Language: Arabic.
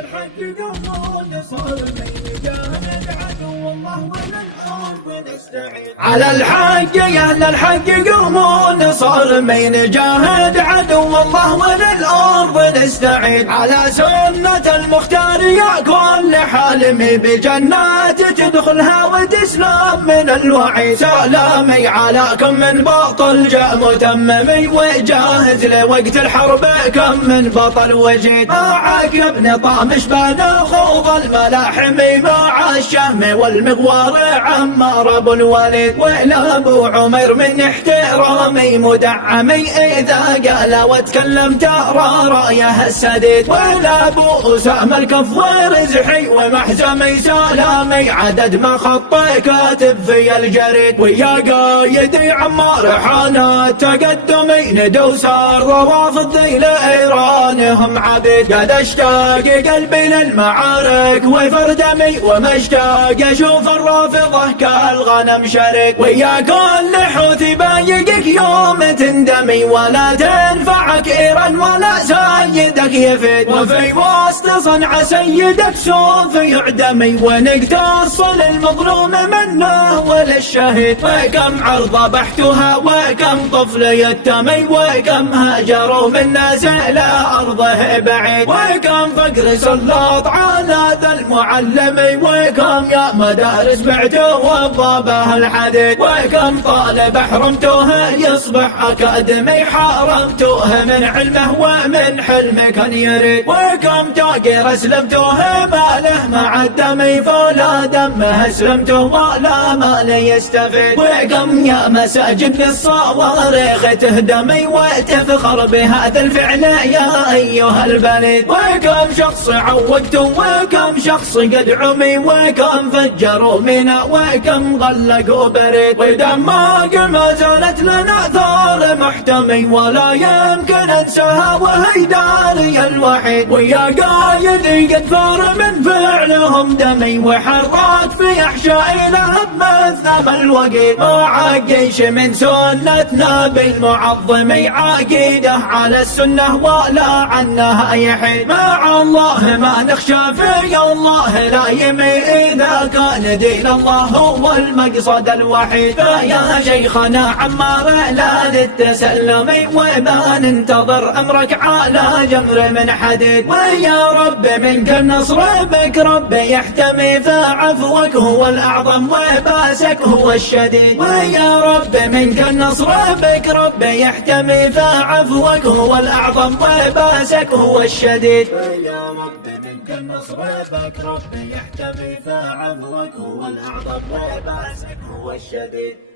الحق قومون صارمين جاهد عدو الله وللأرض نستعين. على الحق يا أهل الحق قومون صارمين جاهد عدو الله وللأرض نستعين. على سنة المختار يا كل حالمي بجنات تدخلها وتسلم من الوعيد. سلامي علىكم من بطل جاء متممي وجاهز لوقت الحرب كم من بطل وجيد. معك ابن طامش بن خوض الملاحمي مع الشهم والمغوار عمار ابو الوليد. ولا ابو عمير من احترامي مدعمي اذا قال وتكلم ترى رايه السديد. ولا ابو اسامه الكف ورزحي ومحزمي سلامي عدد ما خط كاتب في الجريد. ويا قايدي عمار حان تقدمي ندو صار روافض ذيل ايرانهم عبيد. قد اشتاق قلبي للمعارك وفردمي ومشتاق اشوف الرافضه كالغنم شرك. ويا كل حوثي بايقك يوم تندمي ولا تنفعك ايران ولا سيدك يفيد. وفي وسط صنع سيدك سوف يعدمي ونقتص للمظلوم منه وللشهيد. وكم عرض بحتها وكم طفل يتمي وكم هاجروا من ناس الى ارضه بعيد. وكم فقر سلط على ذا المعلمي وكم يا مدارس بعتوا وضابه الحديد. وكم طالب حرمتوه يصبح اكاديمي حرمتوه من علمه ومن حلمه كان يريد. وكم تاجر اسلمتوه ماله مع الدمي فلا دمه اسلمتوه ولا مال يستفيد. وكم يا مساجد للصواريخ تهدمي وتفخر بهذا الفعل يا ايها البليد. وكم شخص عوقتوا وكم شخص قد عمي وكم فجروا منا وكم غلقوا بريد. ودماغ ما زالت لنا ثار محتمي ولا يمكن انساها وهي داري الوحيد. ويا قايدي قد ثار من فعلهم دمي وحرات في احشائنا مثل الوقيد. مع الجيش من سنة نبي المعظمي عقيده على السنه ولا عنها يحيد. مع الله ما نخشى في الله لا يمي اذا كان دين الله هو المقصد الوحيد. فيا شيخنا عمار لا تتسلمي وما ننتظر امرك على جمر من حديد. ويا رب منك النصر بك رب يحتمي فعفوك هو الاعظم وباسك هو الشديد. ويا رب منك النصر بك رب يحتمي فعفوك هو الاعظم وباسك هو الشديد. ويا رب منك النصر بك رب يحتمي فعفوك هو الاعظم وباسك هو الشديد.